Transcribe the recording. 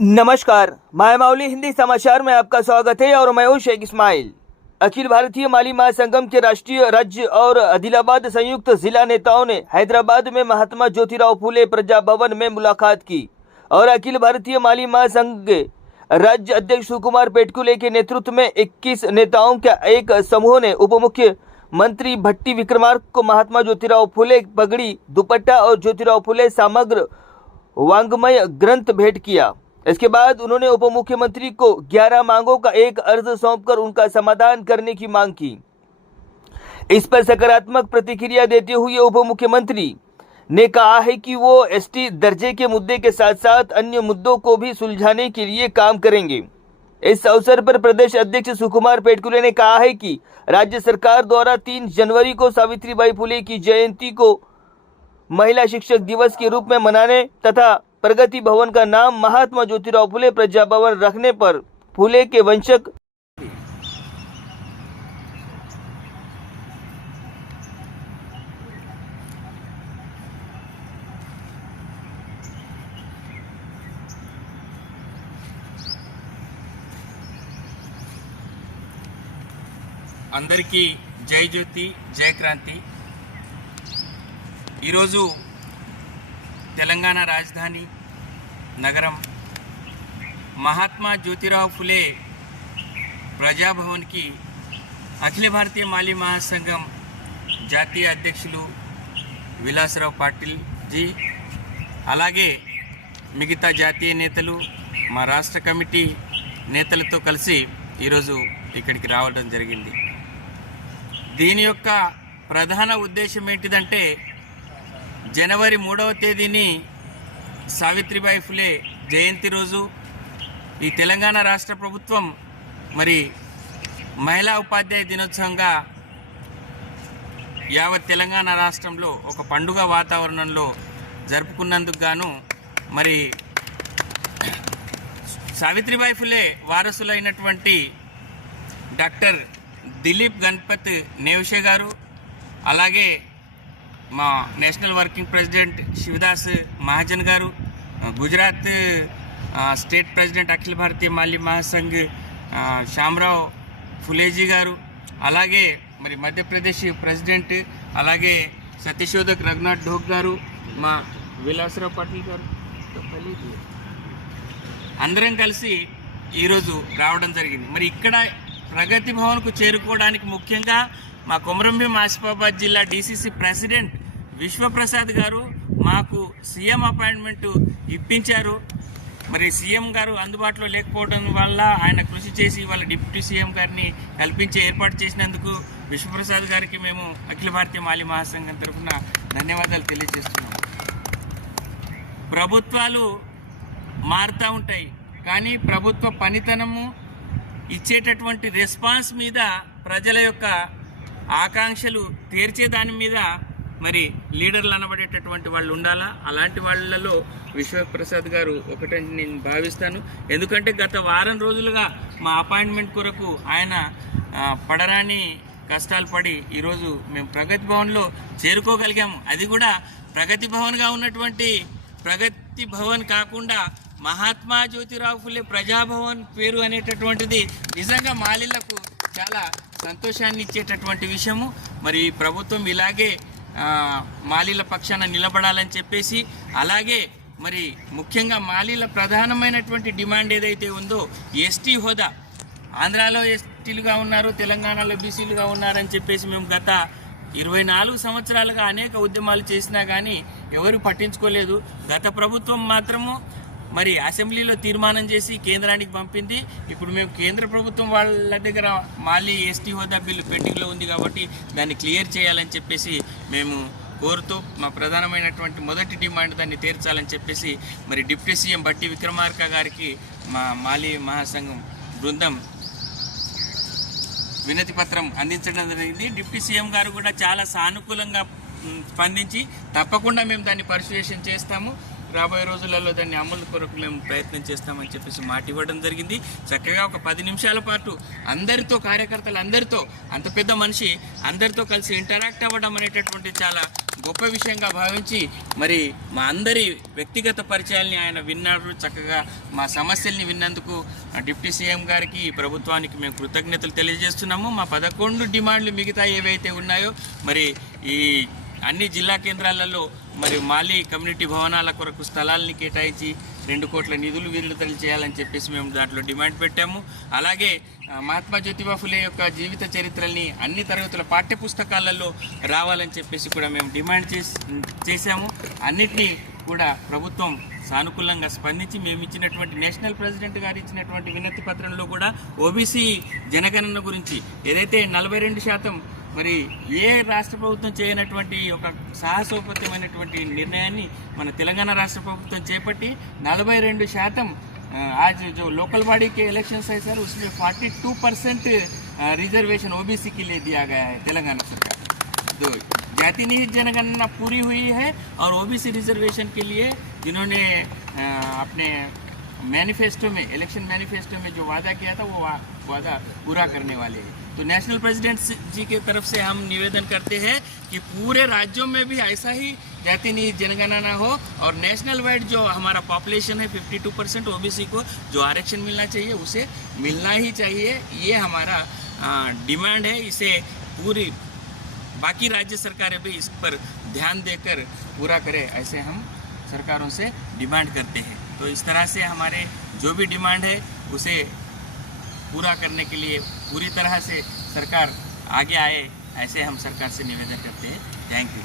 नमस्कार, माय माउली हिंदी समाचार में आपका स्वागत है और मैं हूं शेख इस्माइल। अखिल भारतीय माली महासंगम के राष्ट्रीय, राज्य और आदिलाबाद संयुक्त जिला नेताओं ने हैदराबाद में महात्मा ज्योतिराव फुले प्रजा भवन में मुलाकात की और अखिल भारतीय माली महासंघ के राज्य अध्यक्ष सुकुमार पेटकुले के नेतृत्व में 21 नेताओं का एक समूह ने उप मुख्यमंत्री भट्टी विक्रमार्क को महात्मा ज्योतिराव फुले पगड़ी, दुपट्टा और ज्योतिराव फुले समग्र वांग्मय ग्रंथ भेंट किया। इसके बाद उन्होंने उप मुख्यमंत्री को 11 मांगों का एक अर्ज सौंपकर उनका समाधान करने की मांग की। इस पर सकारात्मक प्रतिक्रिया देते हुए उप मुख्यमंत्री ने कहा है कि वो एसटी दर्जे के मुद्दे के साथ साथ अन्य मुद्दों को भी सुलझाने के लिए काम करेंगे। इस अवसर पर प्रदेश अध्यक्ष सुकुमार पेटकुले ने कहा है कि राज्य सरकार द्वारा 3 जनवरी को सावित्रीबाई फुले की जयंती को महिला शिक्षक दिवस के रूप में मनाने तथा प्रगति भवन का नाम महात्मा ज्योतिराव फुले प्रजा भवन रखने पर फुले के वंशक అందరికీ జై జ్యోతి జై క్రాంతి। ఈరోజు తెలంగాణ రాజధాని నగరం మహాత్మా జ్యోతిరావు ఫులే ప్రజాభవన్కి అఖిల భారతీయ మాలీ మహాసంఘం జాతీయ అధ్యక్షులు విలాసరావు పాటిల్ జీ, అలాగే మిగతా జాతీయ నేతలు, మా రాష్ట్ర కమిటీ నేతలతో కలిసి ఈరోజు ఇక్కడికి రావడం జరిగింది। దీని యొక్క ప్రధాన ఉద్దేశం ఏంటిదంటే, జనవరి 3వ తేదీని సావిత్రిబాయి ఫులే జయంతి రోజు ఈ తెలంగాణ రాష్ట్ర ప్రభుత్వం మరి మహిళా ఉపాధ్యాయ దినోత్సవంగా యావత్ తెలంగాణ రాష్ట్రంలో ఒక పండుగ వాతావరణంలో జరుపుకున్నందుకు గాను మరి సావిత్రిబాయి ఫులే వారసులైనటువంటి డాక్టర్ దిలీప్ గణపత్ నేవషే గారు, అలాగే మా national working president Shivadas Mahajan గారు, గుజరాత్ స్టేట్ ప్రెసిడెంట్ అఖిల భారతీయ మాలీ మహాసంఘ్ శ్యామరావు ఫులేజీ గారు, అలాగే మరి మధ్యప్రదేశ్ ప్రెసిడెంట్, అలాగే సత్యశోధక్ రఘునాథ్ ఢోక్ గారు, మా విలాసరావు పాటిల్ గారు, అందరం కలిసి ఈరోజు రావడం జరిగింది। మరి ఇక్కడ ప్రగతి భవన్కు చేరుకోవడానికి ముఖ్యంగా మా కొమరంభీం ఆసిఫాబాద్ జిల్లా డీసీసీ ప్రెసిడెంట్ విశ్వప్రసాద్ గారు మాకు సీఎం అపాయింట్మెంట్ ఇప్పించారు। మరి సీఎం గారు అందుబాటులో లేకపోవడం వల్ల ఆయన కృషి చేసి వాళ్ళ డిప్యూటీ సీఎం గారిని కల్పించే ఏర్పాటు చేసినందుకు విశ్వప్రసాద్ గారికి మేము అఖిల భారతీయ మాలీ మహాసంఘం తరఫున ధన్యవాదాలు తెలియజేస్తున్నాం। ప్రభుత్వాలు మారుతూ ఉంటాయి, కానీ ప్రభుత్వ పనితనము ఇచ్చేటటువంటి రెస్పాన్స్ మీద, ప్రజల యొక్క ఆకాంక్షలు తీర్చే దాని మీద మరి లీడర్లు అనబడేటటువంటి వాళ్ళు ఉండాలా। అలాంటి వాళ్ళలో విశ్వప్రసాద్ గారు ఒకటని నేను భావిస్తాను। ఎందుకంటే గత వారం రోజులుగా మా అపాయింట్మెంట్ కొరకు ఆయన పడరాని కష్టాలు పడి ఈరోజు మేము ప్రగతి భవన్లో చేరుకోగలిగాము। అది కూడా ప్రగతి భవన్గా ఉన్నటువంటి ప్రగతి భవన్ కాకుండా మహాత్మా జ్యోతిరావు ఫులే ప్రజాభవన్ పేరు అనేటటువంటిది నిజంగా మాలీలకు చాలా సంతోషాన్ని ఇచ్చేటటువంటి విషయము। మరి ప్రభుత్వం ఇలాగే మాలీల పక్షాన నిలబడాలని చెప్పేసి, అలాగే మరి ముఖ్యంగా మాలీల ప్రధానమైనటువంటి డిమాండ్ ఏదైతే ఉందో ఎస్టీ హోదా, ఆంధ్రాలో ఎస్టీలుగా ఉన్నారు, తెలంగాణలో బీసీలుగా ఉన్నారని చెప్పేసి మేము గత 24 సంవత్సరాలుగా అనేక ఉద్యమాలు చేసినా కానీ ఎవరు పట్టించుకోలేదు। గత ప్రభుత్వం మాత్రము మరి అసెంబ్లీలో తీర్మానం చేసి కేంద్రానికి పంపింది। ఇప్పుడు మేము కేంద్ర ప్రభుత్వం వాళ్ళ దగ్గర మాలీ ఎస్టీ హోదా బిల్లు పెండింగ్లో ఉంది కాబట్టి దాన్ని క్లియర్ చేయాలని చెప్పేసి మేము కోరుతూ మా ప్రధానమైనటువంటి మొదటి డిమాండ్ దాన్ని తీర్చాలని చెప్పేసి మరి డిప్యూటీ సీఎం భట్టి విక్రమార్క గారికి మా మాలీ మహాసంఘం బృందం వినతి పత్రం అందించడం జరిగింది। డిప్యూటీ సీఎం గారు కూడా చాలా సానుకూలంగా స్పందించి తప్పకుండా మేము దాన్ని పరిశీలన చేస్తాము। రాబోయే రోజులలో దాన్ని అమలు కొరకు మేము ప్రయత్నం చేస్తామని చెప్పేసి మాట ఇవ్వడం జరిగింది. చక్కగా ఒక 10 నిమిషాల పాటు అందరితో, కార్యకర్తలు అందరితో, అంత పెద్ద మనిషి అందరితో కలిసి ఇంటరాక్ట్ అవ్వడం అనేటటువంటి చాలా గొప్ప విషయంగా భావించి మరి మా అందరి వ్యక్తిగత పరిచయాల్ని ఆయన విన్నారు. చక్కగా మా సమస్యల్ని విన్నందుకు డిప్యూటీ సీఎం గారికి, ప్రభుత్వానికి మేము కృతజ్ఞతలు తెలియజేస్తున్నాము. మా 11 డిమాండ్లు మిగతా ఏవైతే ఉన్నాయో మరి ఈ అన్ని జిల్లా కేంద్రాలలో మరి మాలి కమ్యూనిటీ భవనాల కొరకు స్థలాల్ని కేటాయించి 2 కోట్ల నిధులు విడుదల చేయాలని చెప్పేసి మేము దాంట్లో డిమాండ్ పెట్టాము. అలాగే మహాత్మా జ్యోతిబా ఫులే యొక్క జీవిత చరిత్రల్ని అన్ని తరగతుల పాఠ్యపుస్తకాలలో రావాలని చెప్పేసి కూడా మేము డిమాండ్ చేశాము. అన్నిటినీ కూడా ప్రభుత్వం సానుకూలంగా స్పందించి మేము ఇచ్చినటువంటి నేషనల్ ప్రెసిడెంట్ గారు ఇచ్చినటువంటి వినతి పత్రంలో కూడా ఓబీసీ జనగణన గురించి ఏదైతే 42% మరి ఏ రాష్ట్ర ప్రభుత్వం చేయనటువంటి ఒక సాహసోపేతమైనటువంటి నిర్ణయాన్ని మన తెలంగాణ రాష్ట్ర ప్రభుత్వం చేపట్టి 42% आज जो लोकल बॉडी के इलेक्शन है सर उसमें 42% रिजर्वेशन ओबीसी के लिए दिया गया है तेलंगाना सरकार। तो जाति निहित जनगणना पूरी हुई है और ओबीसी रिजर्वेशन के लिए जिन्होंने अपने मैनिफेस्टो में, इलेक्शन मैनिफेस्टो में जो वादा किया था वो वादा पूरा करने वाले हैं। तो नेशनल प्रेसिडेंट जी की तरफ से हम निवेदन करते हैं कि पूरे राज्यों में भी ऐसा ही जाति निहित जनगणना हो और नेशनल वाइड जो हमारा पॉपुलेशन है 52% ओबीसी को जो आरक्षण मिलना चाहिए उसे मिलना ही चाहिए। ये हमारा डिमांड है। इसे पूरी बाकी राज्य सरकारें भी इस पर ध्यान देकर पूरा करें, ऐसे हम सरकारों से डिमांड करते हैं। तो इस तरह से हमारे जो भी डिमांड है उसे पूरा करने के लिए पूरी तरह से सरकार आगे आए, ऐसे हम सरकार से निवेदन करते हैं। Thank you.